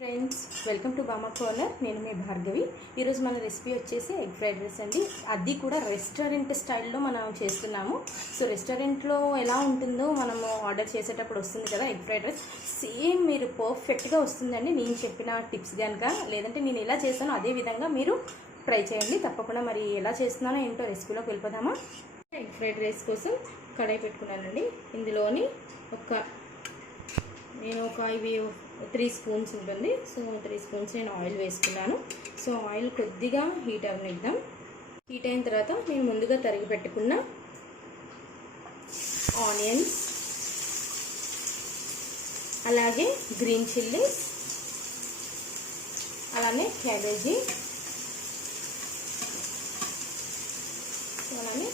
Friends, welcome to బామా corner. నేను మీ భార్గవి. ఈరోజు మన రెసిపీ వచ్చేసి ఎగ్ ఫ్రైడ్ రైస్ అండి. అది కూడా రెస్టారెంట్ స్టైల్లో మనం చేస్తున్నాము. సో రెస్టారెంట్లో ఎలా ఉంటుందో మనము ఆర్డర్ చేసేటప్పుడు వస్తుంది కదా ఎగ్ ఫ్రైడ్ రైస్, సేమ్ మీరు పర్ఫెక్ట్గా వస్తుందండి. నేను చెప్పిన టిప్స్ కనుక, లేదంటే నేను ఎలా చేస్తానో అదే విధంగా మీరు ట్రై చేయండి తప్పకుండా. మరి ఎలా చేస్తున్నానో ఏంటో రెసిపీలోకి వెళ్ళిపోదామా. ఎగ్ ఫ్రైడ్ రైస్ కోసం కడాయి పెట్టుకున్నానండి. ఇందులోని నేను ఇవి 3 స్పూన్స్ ఉంటుంది. సో 3 స్పూన్స్ నేను ఆయిల్ వేసుకున్నాను. సో ఆయిల్ కొద్దిగా హీట్ అవనిద్దాం. హీట్ అయిన తర్వాత నేను ముందుగా తరిగి పెట్టుకున్న ఆనియన్స్, అలాగే గ్రీన్ చిల్లీస్, అలానే క్యాబేజీ, అలానే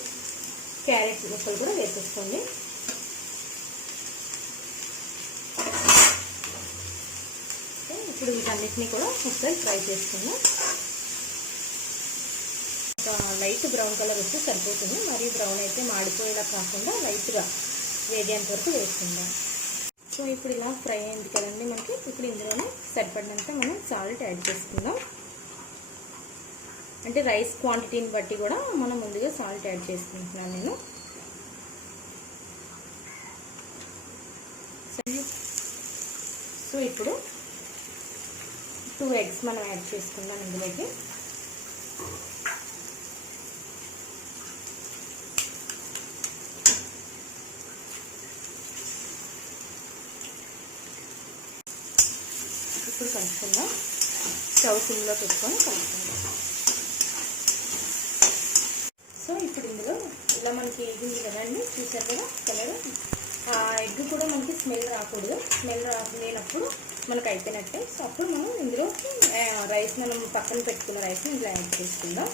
క్యారెట్ ముక్కలు కూడా వేసేసుకోండి. ఇప్పుడు వీటన్నిటిని కూడా ఒకసారి ఫ్రై చేసుకుందాం. ఒక లైట్ బ్రౌన్ కలర్ వస్తే సరిపోతుంది. మరీ బ్రౌన్ అయితే మాడిపోయేలా కాకుండా లైట్గా వేగేంత వరకు వేసుకుందాం. సో ఇప్పుడు ఇలా ఫ్రై అయింది కదండి మనకి. ఇప్పుడు ఇందులోనే సరిపడినంత మనం సాల్ట్ యాడ్ చేసుకుందాం. అంటే రైస్ క్వాంటిటీని బట్టి కూడా మనం ముందుగా సాల్ట్ యాడ్ చేసుకుంటున్నాను నేను. సో ఇప్పుడు 2 ఎగ్స్ మనం యాడ్ చేసుకుందాం ఇందులోకి. ఇప్పుడు కలుపుకుందాం. స్టవ్ సిమ్లో పెట్టుకొని కలుపుకుందాం. సో ఇప్పుడు ఇందులో ఇలా మనకి ఎగ్గింది కదండి, చూసారు కదా కలర్. ఆ ఎగ్ కూడా మనకి స్మెల్ రాకూడదు. స్మెల్ లేనప్పుడు మనకు అయిపోయినట్టే. సో అప్పుడు మనం ఇందులో రైస్, మనం పక్కన పెట్టుకున్న రైస్ని ఇందులో యాడ్ చేసుకుందాం.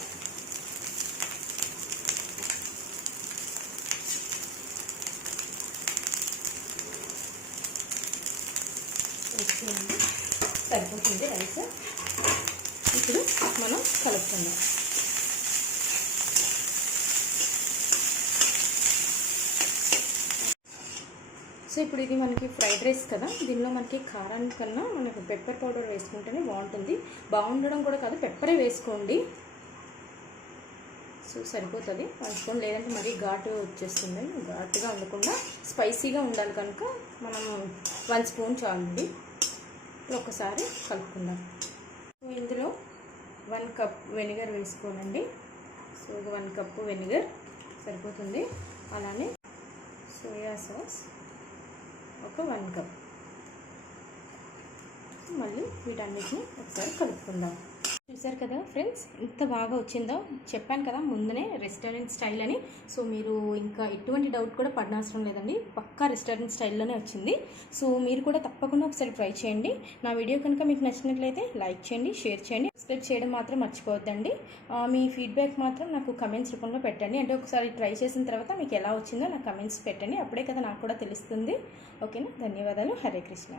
సరిపోతుంది రైస్. ఇప్పుడు మనం కలుపుకుందాం. సో ఇప్పుడు ఇది మనకి ఫ్రైడ్ రైస్ కదా, దీనిలో మనకి కారానికి కన్నా మనకు పెప్పర్ పౌడర్ వేసుకుంటేనే బాగుంటుంది. బాగుండడం కూడా కాదు, పెప్పరే వేసుకోండి. సో సరిపోతుంది 1 స్పూన్, లేదంటే మరీ ఘాటు వచ్చేస్తుంది. ఘాటుగా ఉండకుండా స్పైసీగా ఉండాలి కనుక మనం 1 స్పూన్ చాలండి. ఒకసారి కలుపుకుందాం. సో ఇందులో 1 కప్ వెనిగర్ వేసుకోనండి. సో 1 కప్పు వెనిగర్ సరిపోతుంది. అలానే సోయా సాస్ ఒక 1 కప్. మళ్ళీ వీటన్నిటిని ఒకసారి కలుపుకుందాం. చూసారు కదా ఫ్రెండ్స్, ఎంత బాగా వచ్చిందో. చెప్పాను కదా ముందునే రెస్టారెంట్ స్టైల్ అని. సో మీరు ఇంకా ఎటువంటి డౌట్ కూడా పడనవసరం లేదండి, పక్కా రెస్టారెంట్ స్టైల్లోనే వచ్చింది. సో మీరు కూడా తప్పకుండా ఒకసారి ట్రై చేయండి. నా వీడియో కనుక మీకు నచ్చినట్లయితే లైక్ చేయండి, షేర్ చేయండి, సబ్స్క్రైబ్ చేయడం మాత్రం మర్చిపోవద్దండి. మీ ఫీడ్బ్యాక్ మాత్రం నాకు కమెంట్స్ రూపంలో పెట్టండి. అంటే ఒకసారి ట్రై చేసిన తర్వాత మీకు ఎలా వచ్చిందో నాకు కమెంట్స్ పెట్టండి. అప్పుడే కదా నాకు కూడా తెలుస్తుంది. ఓకేనా? ధన్యవాదాలు. హరే కృష్ణ.